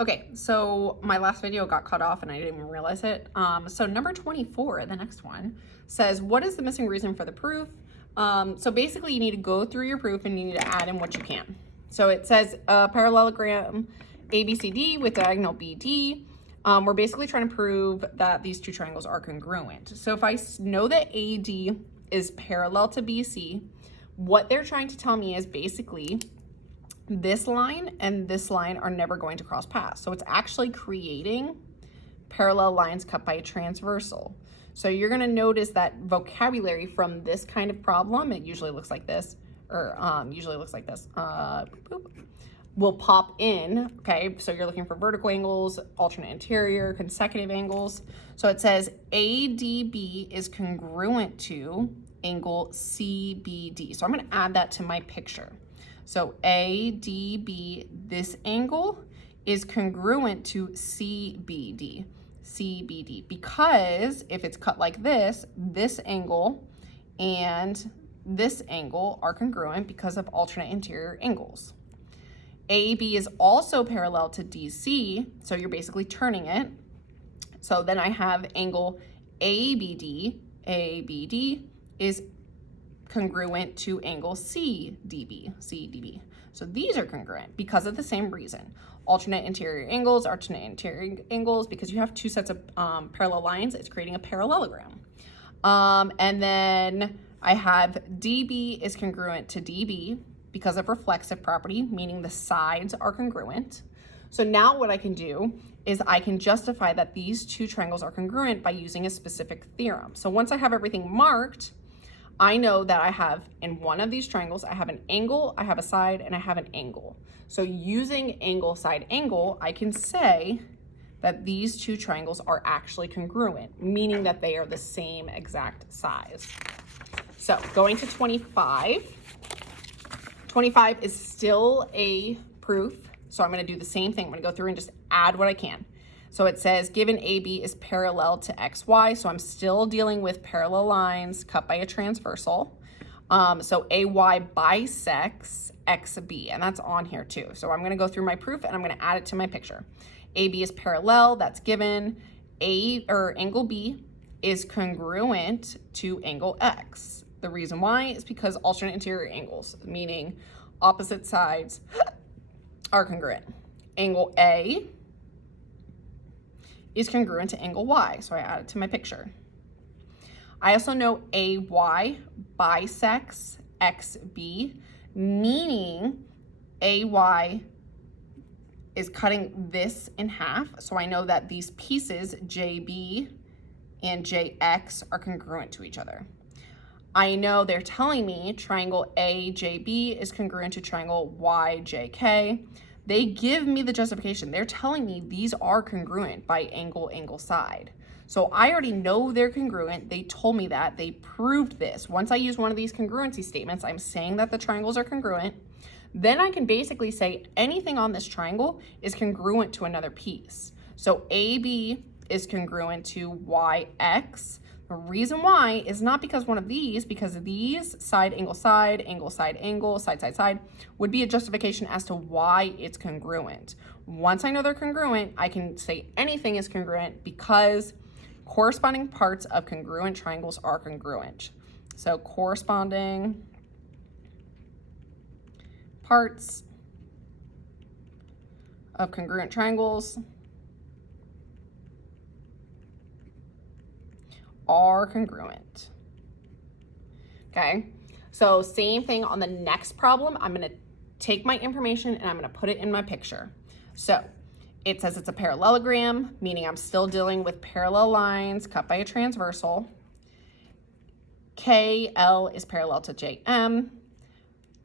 Okay, so my last video got cut off and I didn't even realize it. So number 24, the next one, says, what is the missing reason for the proof? So basically you need to go through your proof and you need to add in what you can. So it says parallelogram ABCD with diagonal BD. We're basically trying to prove that these two triangles are congruent. So if I know that AD is parallel to BC, what they're trying to tell me is basically this line and this line are never going to cross paths. So it's actually creating parallel lines cut by a transversal. So you're going to notice that vocabulary from this kind of problem, it usually looks like this, or will pop in, okay? So you're looking for vertical angles, alternate interior, consecutive angles. So it says ADB is congruent to angle CBD. So I'm going to add that to my picture. So ADB, this angle, is congruent to CBD, because if it's cut like this angle and this angle are congruent because of alternate interior angles. AB is also parallel to DC, so you're basically turning it. So then I have angle ABD is congruent to angle CDB. So these are congruent because of the same reason. Alternate interior angles, because you have two sets of parallel lines, it's creating a parallelogram. And then I have DB is congruent to DB because of reflexive property, meaning the sides are congruent. So now what I can do is I can justify that these two triangles are congruent by using a specific theorem. So once I have everything marked, I know that I have in one of these triangles, I have an angle, I have a side, and I have an angle. So using angle, side, angle, I can say that these two triangles are actually congruent, meaning that they are the same exact size. So going to 25. 25 is still a proof. So I'm going to do the same thing. I'm going to go through and just add what I can. So it says given AB is parallel to XY. So I'm still dealing with parallel lines cut by a transversal. So AY bisects XB, and that's on here too. So I'm going to go through my proof and I'm going to add it to my picture. AB is parallel, that's given. Angle B is congruent to angle X. The reason why is because alternate interior angles, meaning opposite sides, are congruent. Angle A is congruent to angle Y, so I add it to my picture. I also know AY bisects XB, meaning AY is cutting this in half, so I know that these pieces, JB and JX, are congruent to each other. I know they're telling me triangle AJB is congruent to triangle YJK. They give me the justification. They're telling me these are congruent by angle, side. So I already know they're congruent. They told me that. They proved this. Once I use one of these congruency statements, I'm saying that the triangles are congruent. Then I can basically say anything on this triangle is congruent to another piece. So AB is congruent to YX. The reason why is not because one of these, because these side, angle, side, angle, side, angle, side, side, side would be a justification as to why it's congruent. Once I know they're congruent, I can say anything is congruent because corresponding parts of congruent triangles are congruent. So corresponding parts of congruent triangles are congruent. Okay, so same thing on the next problem. I'm going to take my information and I'm going to put it in my picture. So it says it's a parallelogram, meaning I'm still dealing with parallel lines cut by a transversal. KL is parallel to JM.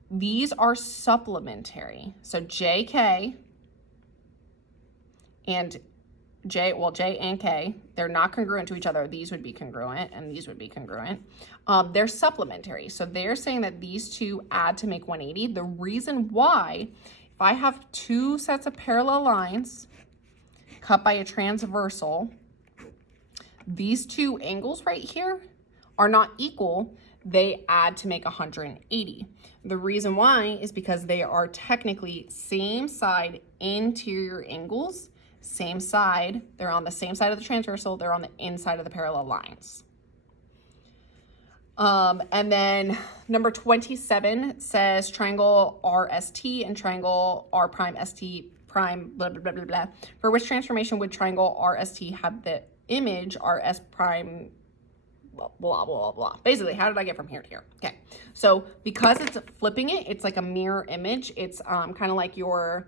These are supplementary. So JK and J and K, they're not congruent to each other. These would be congruent and these would be congruent. They're supplementary. So they're saying that these two add to make 180. The reason why, if I have two sets of parallel lines cut by a transversal, these two angles right here are not equal. they add to make 180. The reason why is because they are technically same side interior angles, same side, they're on the same side of the transversal, they're on the inside of the parallel lines. And then number 27 says triangle RST and triangle R prime ST prime blah, blah, blah, blah, blah. For which transformation would triangle RST have the image RS prime blah, blah, blah, blah. Basically, how did I get from here to here? Okay, so because it's flipping it, it's like a mirror image. It's kind of like your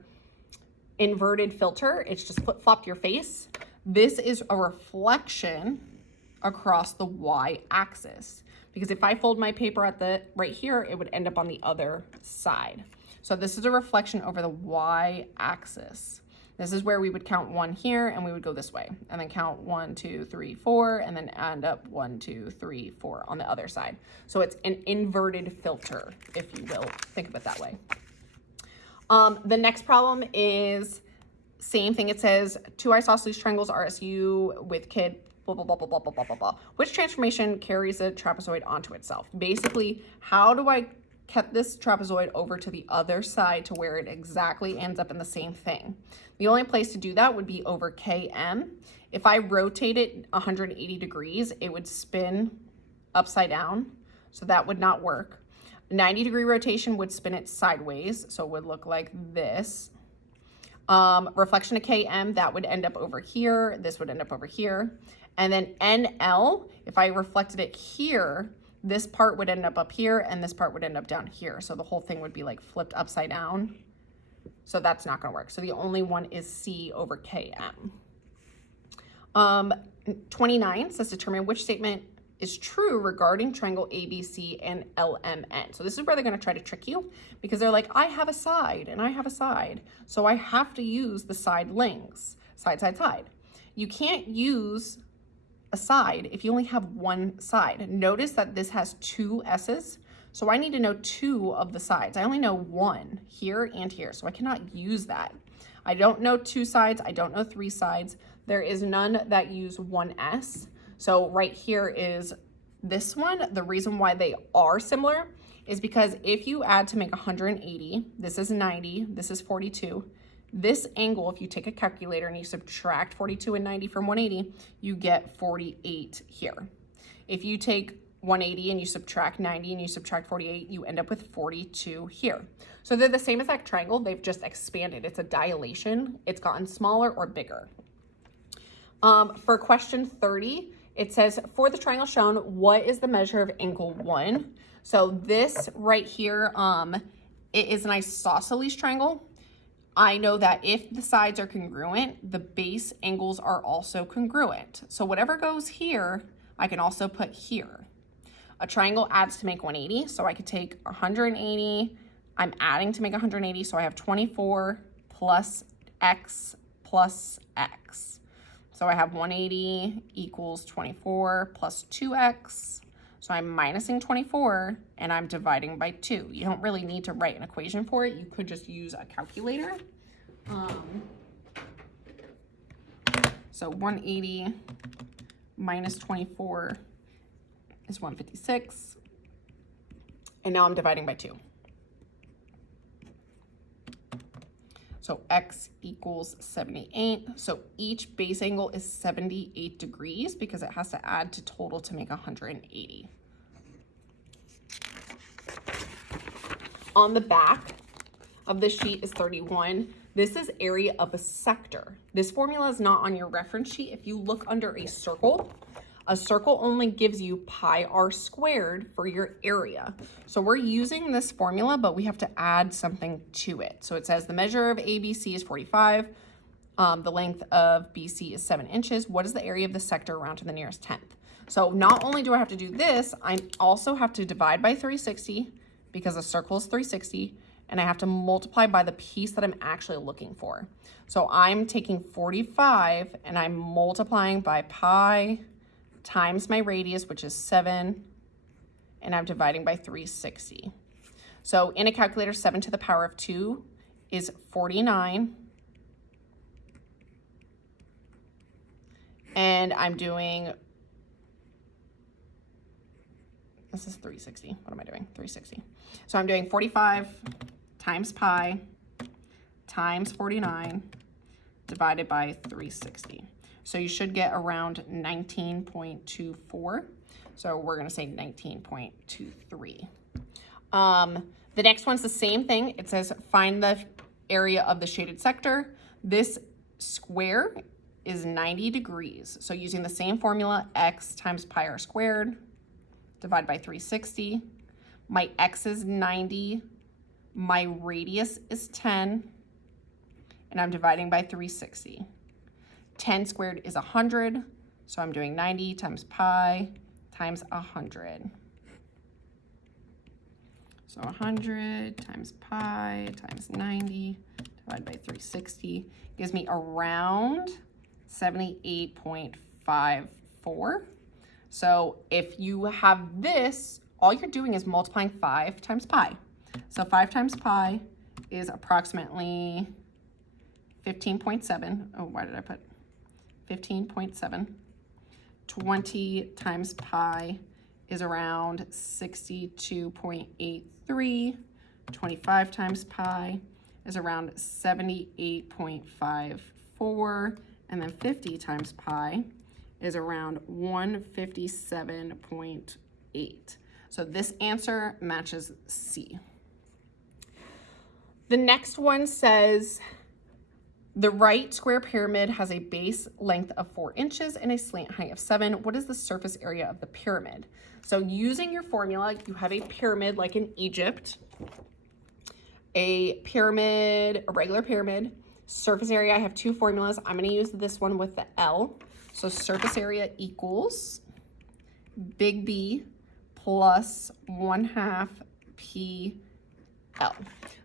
inverted filter. It's just flip-flopped your face. This is a reflection across the y-axis. Because if I fold my paper at the right here, it would end up on the other side. So this is a reflection over the y-axis. This is where we would count 1 here and we would go this way and then count 1, 2, 3, 4 and then end up 1, 2, 3, 4 on the other side. So it's an inverted filter, if you will, think of it that way. The next problem is same thing. It says 2 isosceles triangles RSU with kid blah, blah, blah, blah, blah, blah, blah, blah. Which transformation carries a trapezoid onto itself? Basically, how do I get this trapezoid over to the other side to where it exactly ends up in the same thing? The only place to do that would be over KM. If I rotate it 180 degrees, it would spin upside down, so that would not work. 90-degree rotation would spin it sideways, so it would look like this. Reflection of KM, that would end up over here. This would end up over here. And then NL, if I reflected it here, this part would end up here and this part would end up down here. So the whole thing would be like flipped upside down. So that's not gonna work. So the only one is C over KM. 29 says determine which statement is true regarding triangle ABC and LMN. So this is where they're gonna try to trick you because they're like, I have a side and I have a side. So I have to use the side lengths, side, side, side. You can't use a side if you only have one side. Notice that this has 2 S's. So I need to know 2 of the sides. I only know 1 here and here. So I cannot use that. I don't know 2 sides. I don't know 3 sides. There is none that use 1S. So right here is this one. The reason why they are similar is because if you add to make 180, this is 90, this is 42. This angle, if you take a calculator and you subtract 42 and 90 from 180, you get 48 here. If you take 180 and you subtract 90 and you subtract 48, you end up with 42 here. So they're the same exact triangle, they've just expanded. It's a dilation, it's gotten smaller or bigger. For question 30, it says, for the triangle shown, what is the measure of angle 1? So this right here, it is an isosceles triangle. I know that if the sides are congruent, the base angles are also congruent. So whatever goes here, I can also put here. A triangle adds to make 180, so I could take 180, I'm adding to make 180, so I have 24 plus x plus x. So I have 180 equals 24 plus 2x. So I'm minusing 24 and I'm dividing by 2. You don't really need to write an equation for it. You could just use a calculator. So 180 minus 24 is 156. And now I'm dividing by 2. So x equals 78. So each base angle is 78 degrees because it has to add to total to make 180. On the back of the sheet is 31. This is area of a sector. This formula is not on your reference sheet. If you look under a circle only gives you pi r squared for your area. So we're using this formula, but we have to add something to it. So it says the measure of ABC is 45. The length of BC is 7 inches. What is the area of the sector around to the nearest tenth? So not only do I have to do this, I also have to divide by 360 because a circle is 360, and I have to multiply by the piece that I'm actually looking for. So I'm taking 45 and I'm multiplying by pi times my radius, which is 7, and I'm dividing by 360. So in a calculator, 7 to the power of 2 is 49. And I'm doing this is 360. What am I doing? 360. So I'm doing 45 times pi times 49 divided by 360. So you should get around 19.24. So we're going to say 19.23. The next one's the same thing. It says find the area of the shaded sector. This square is 90 degrees. So using the same formula, x times pi r squared divided by 360. My x is 90. My radius is 10. And I'm dividing by 360. 10 squared is 100. So I'm doing 90 times pi times 100. So 100 times pi times 90 divided by 360 gives me around 78.54. So if you have this, all you're doing is multiplying 5 times pi. So 5 times pi is approximately 15.7. Oh, why did I put 15.7? 20 times pi is around 62.83. 25 times pi is around 78.54. And then 50 times pi is around 157.8. So this answer matches C. The next one says, the right square pyramid has a base length of 4 inches and a slant height of 7. What is the surface area of the pyramid? So using your formula, you have a pyramid like in Egypt, a regular pyramid. Surface area, I have 2 formulas. I'm going to use this one with the L. So surface area equals big B plus 1/2 PL.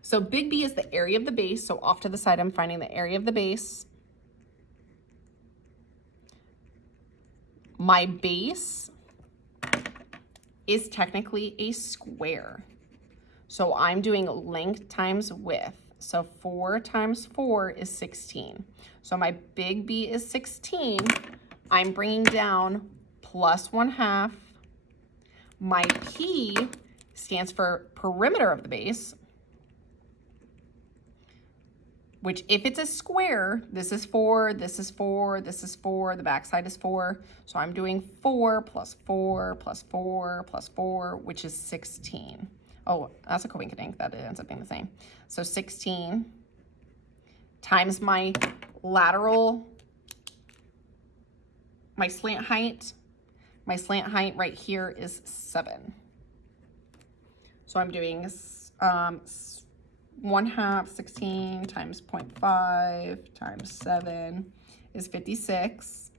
So big B is the area of the base. So off to the side, I'm finding the area of the base. My base is technically a square. So I'm doing length times width. So 4 times 4 is 16. So my big B is 16. I'm bringing down plus 1/2. My P stands for perimeter of the base, which if it's a square, this is 4, this is 4, this is 4, the backside is 4. So I'm doing 4 plus 4 plus 4 plus 4, which is 16. Oh, that's a coincidence that it ends up being the same. So 16 times my lateral, my slant height. My slant height right here is 7. So I'm doing 1/2, 16 times 0.5 times 7 is 56.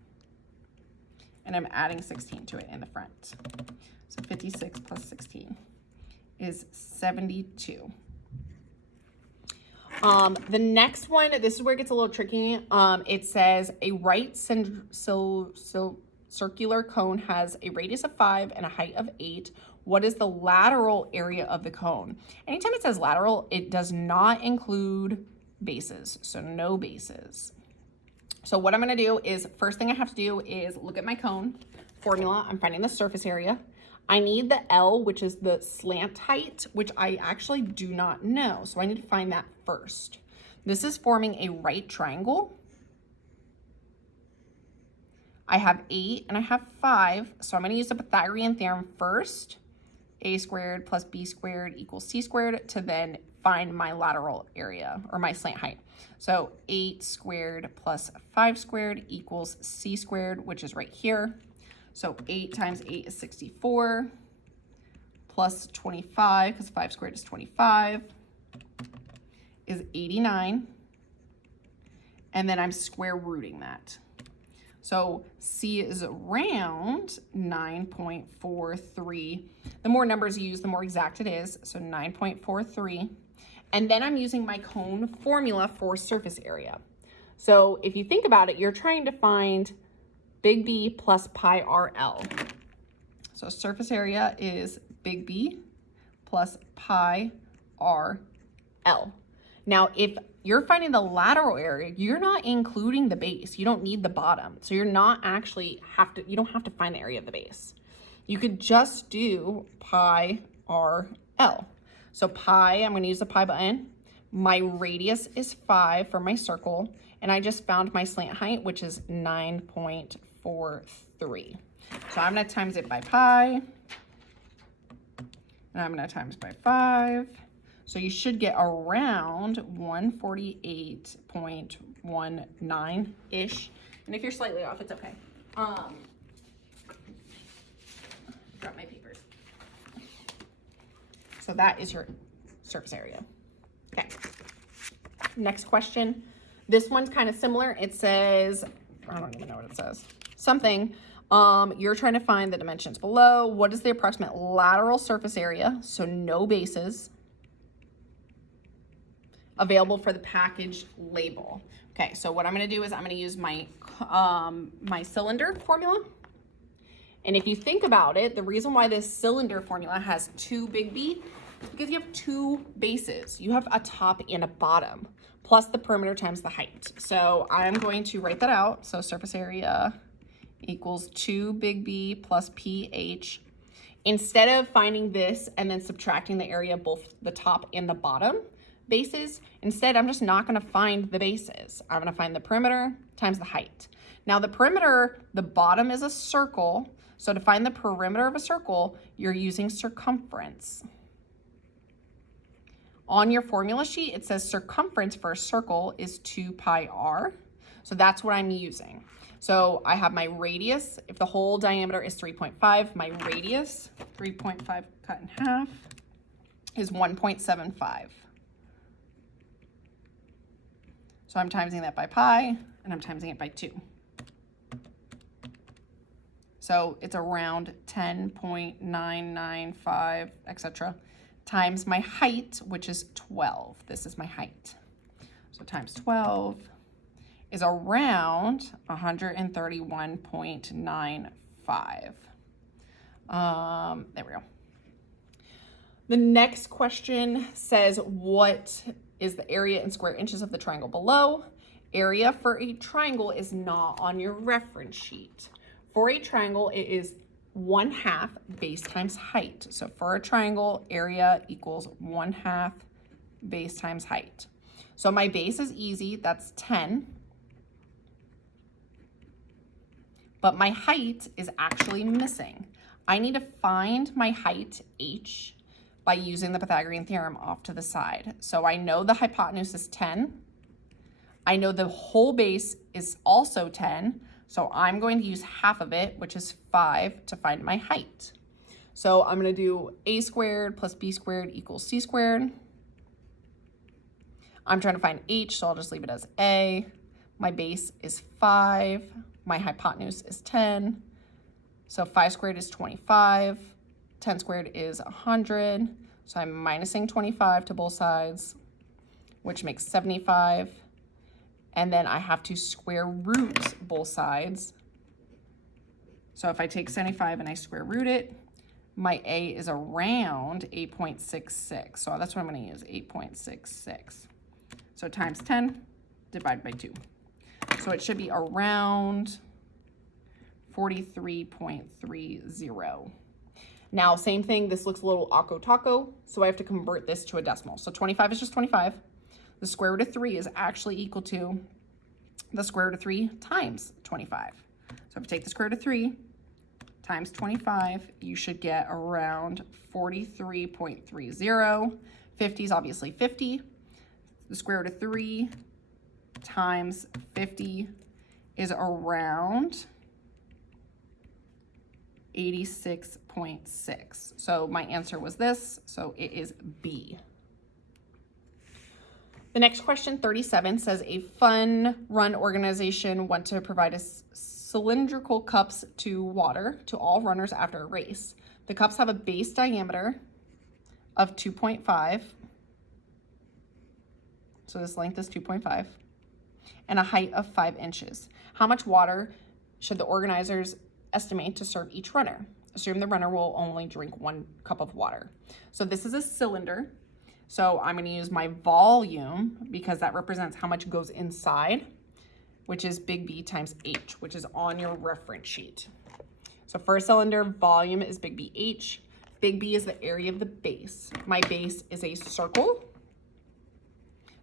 And I'm adding 16 to it in the front. So 56 plus 16 is 72. The next one, this is where it gets a little tricky. It says a right circular cone has a radius of 5 and a height of 8. What is the lateral area of the cone? Anytime it says lateral, it does not include bases, so no bases. So what I'm gonna do is, first thing I have to do is look at my cone formula. I'm finding the surface area. I need the L, which is the slant height, which I actually do not know. So I need to find that first. This is forming a right triangle. I have 8 and I have 5. So I'm going to use the Pythagorean theorem first. A squared plus B squared equals C squared to then find my lateral area or my slant height. So 8 squared plus 5 squared equals C squared, which is right here. So 8 times 8 is 64, plus 25, because 5 squared is 25, is 89. And then I'm square rooting that. So C is around 9.43. The more numbers you use, the more exact it is. So 9.43. And then I'm using my cone formula for surface area. So if you think about it, you're trying to find big B plus pi RL. So surface area is big B plus pi RL. Now, if you're finding the lateral area, you're not including the base. You don't need the bottom. So you're not actually you don't have to find the area of the base. you could just do pi RL. So pi, I'm going to use the pi button. My radius is 5 for my circle, and I just found my slant height, which is 9.43. So I'm going to times it by pi, and I'm going to times by 5. So you should get around 148.19-ish. And if you're slightly off, it's okay. Drop my papers. So that is your surface area. Okay. Next question. This one's kind of similar. It says, I don't even know what it says. Something. You're trying to find the dimensions below. What is the approximate lateral surface area? So no bases. Available for the package label. Okay, so what I'm going to do is I'm going to use my my cylinder formula. And if you think about it, the reason why this cylinder formula has 2 big B is because you have 2 bases. You have a top and a bottom, plus the perimeter times the height. So I'm going to write that out. So surface area equals 2 big B plus PH. Instead of finding this and then subtracting the area of both the top and the bottom bases, instead I'm just not going to find the bases. I'm going to find the perimeter times the height. Now the perimeter, the bottom is a circle, so to find the perimeter of a circle, you're using circumference. On your formula sheet, it says circumference for a circle is 2 pi r, so that's what I'm using. So I have my radius. If the whole diameter is 3.5, my radius, 3.5 cut in half, is 1.75. So I'm timesing that by pi, and I'm timesing it by 2. So it's around 10.995, etc., times my height, which is 12. This is my height. So times 12 is around 131.95. There we go. The next question says, what is the area in square inches of the triangle below? Area for a triangle is not on your reference sheet. For a triangle, it is 1/2 base times height. So for a triangle, area equals 1/2 base times height. So my base is easy, that's 10. But my height is actually missing. I need to find my height, h, by using the Pythagorean theorem off to the side. So I know the hypotenuse is 10. I know the whole base is also 10. So I'm going to use half of it, which is 5, to find my height. So I'm going to do a squared plus b squared equals c squared. I'm trying to find h, so I'll just leave it as a. My base is 5. My hypotenuse is 10. So 5 squared is 25. 10 squared is 100. So I'm minusing 25 to both sides, which makes 75. And then I have to square root both sides. So if I take 75 and I square root it, my A is around 8.66. So that's what I'm going to use, 8.66. So times 10, divide by 2. So it should be around 43.30. Now, same thing, this looks a little taco, so I have to convert this to a decimal. So 25 is just 25. The square root of 3 is actually equal to the square root of 3 times 25. So if you take the square root of 3 times 25, you should get around 43.30. 50 is obviously 50. The square root of 3 times 50 is around 86.6. So my answer was this, so it is B. The next question, 37, says a fun run organization want to provide cylindrical cups to water to all runners after a race. The cups have a base diameter of 2.5. So this length is 2.5 and a height of 5 inches. How much water should the organizers estimate to serve each runner? Assume the runner will only drink 1 cup of water. So this is a cylinder. So I'm going to use my volume because that represents how much goes inside, which is big B times H, which is on your reference sheet. So first cylinder volume is big BH. Big B is the area of the base. My base is a circle.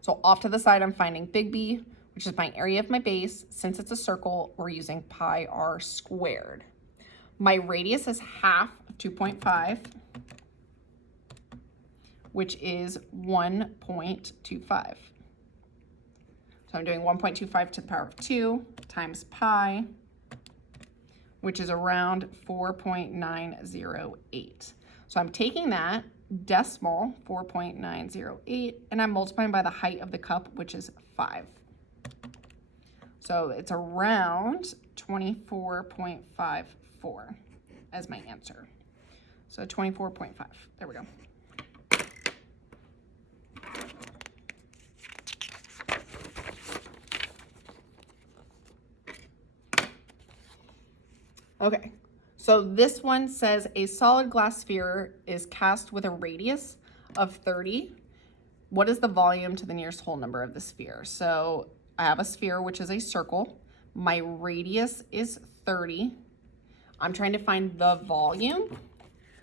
So off to the side, I'm finding big B, which is my area of my base. Since it's a circle, we're using pi r squared. My radius is half of 2.5, which is 1.25. So I'm doing 1.25 to the power of 2 times pi, which is around 4.908. So I'm taking that decimal, 4.908, and I'm multiplying by the height of the cup, which is 5. So it's around 24.54 as my answer. So 24.5, there we go. Okay, so this one says a solid glass sphere is cast with a radius of 30. What is the volume to the nearest whole number of the sphere? So I have a sphere, which is a circle. My radius is 30. I'm trying to find the volume.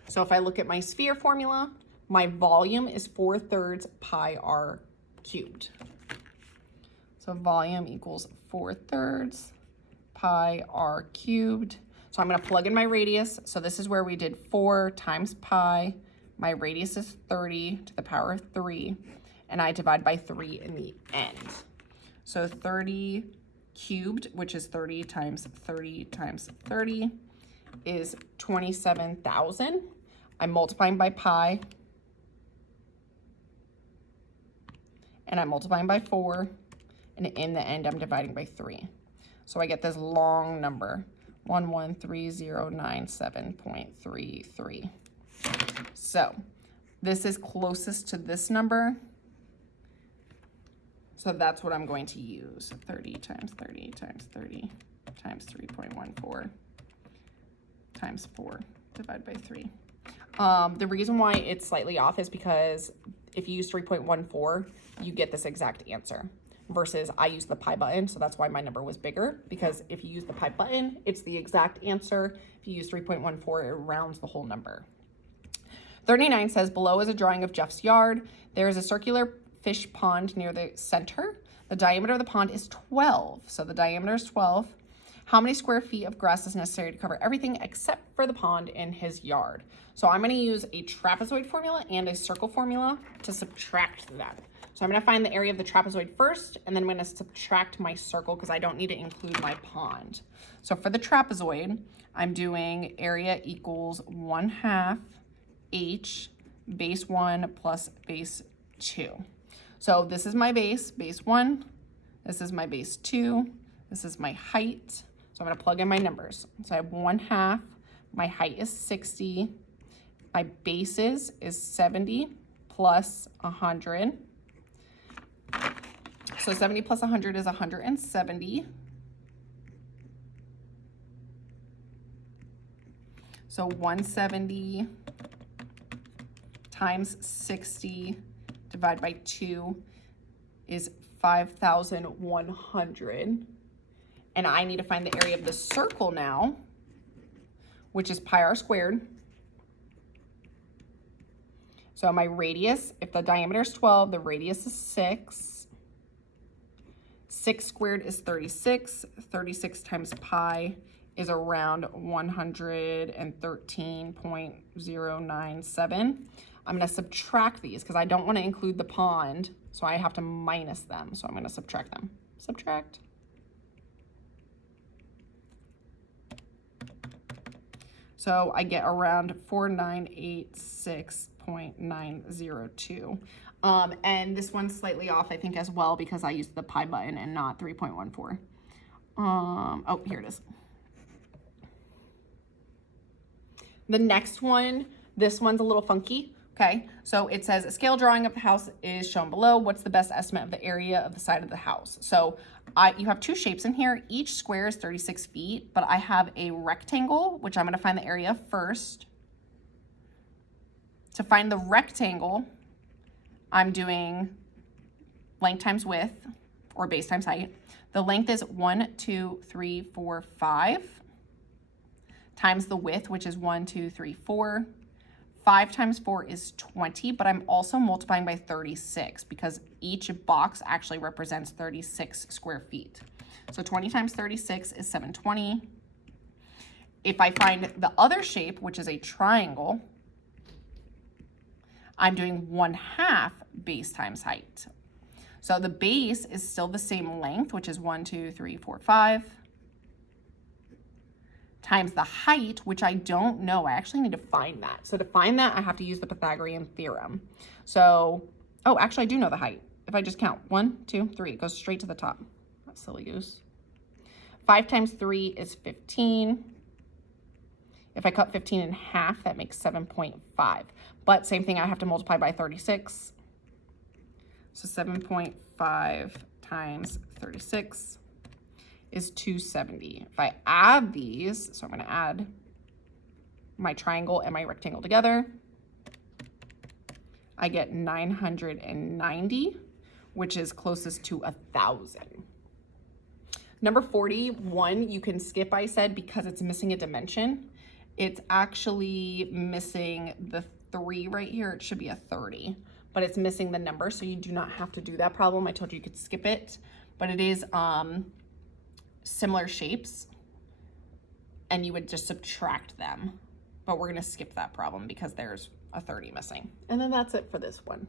So if I look at my sphere formula, my volume is 4/3 pi r cubed. So volume equals 4/3 pi r cubed. So I'm going to plug in my radius. So this is where we did 4 times pi. My radius is 30 to the power of 3, and I divide by 3 in the end. So 30 cubed, which is 30 times 30 times 30, is 27,000. I'm multiplying by pi, and I'm multiplying by 4, and in the end, I'm dividing by 3. So I get this long number, 113097.33. So this is closest to this number. So that's what I'm going to use. 30 times 30 times 30 times 3.14 times 4 divided by 3. The reason why it's slightly off is because if you use 3.14, you get this exact answer. Versus I use the pi button, so that's why my number was bigger, because if you use the pi button, it's the exact answer. If you use 3.14, it rounds the whole number. 39 says, below is a drawing of Jeff's yard. There is a circular fish pond near the center. The diameter of the pond is 12, so the diameter is 12. How many square feet of grass is necessary to cover everything except for the pond in his yard? So I'm going to use a trapezoid formula and a circle formula to subtract that. So I'm going to find the area of the trapezoid first, and then I'm going to subtract my circle because I don't need to include my pond. So for the trapezoid, I'm doing area equals 1/2 h base 1 plus base 2. So this is my base 1. This is my base 2. This is my height. So I'm going to plug in my numbers. So I have 1/2. My height is 60. My bases is 70 plus 100. So 70 plus 100 is 170. So 170 times 60 divided by 2 is 5,100. And I need to find the area of the circle now, which is pi r squared. So my radius, if the diameter is 12, the radius is 6. 6 squared is 36. 36 times pi is around 113.097. I'm going to subtract these because I don't want to include the pond, so I have to minus them. So I'm going to subtract them. Subtract. So I get around 4986.902. And this one's slightly off, I think, as well, because I used the pi button and not 3.14. Oh, here it is. The next one, this one's a little funky. Okay, so it says a scale drawing of the house is shown below. What's the best estimate of the area of the side of the house? So you have two shapes in here. Each square is 36 feet, but I have a rectangle, which I'm going to find the area first. To find the rectangle, I'm doing length times width, or base times height. The length is 1, 2, 3, 4, 5. times the width, which is 1, 2, 3, 4. 5 times 4 is 20, but I'm also multiplying by 36 because each box actually represents 36 square feet. So 20 times 36 is 720. If I find the other shape, which is a triangle, I'm doing 1/2 base times height. So the base is still the same length, which is 1, 2, 3, 4, 5, times the height, which I don't know. I actually need to find that. So to find that, I have to use the Pythagorean theorem. So, oh, actually I do know the height. If I just count 1, 2, 3, it goes straight to the top. That's silly goose. 5 times 3 is 15. If I cut 15 in half, that makes 7.5. But same thing, I have to multiply by 36. So 7.5 times 36 is 270. If I add these, so I'm going to add my triangle and my rectangle together, I get 990, which is closest to 1,000. Number 41, you can skip, I said, because it's missing a dimension. It's actually missing the 3 right here. It should be a 30, but it's missing the number, so you do not have to do that problem. I told you could skip it, but it is similar shapes, and you would just subtract them. But we're gonna skip that problem because there's a 30 missing. And then that's it for this one.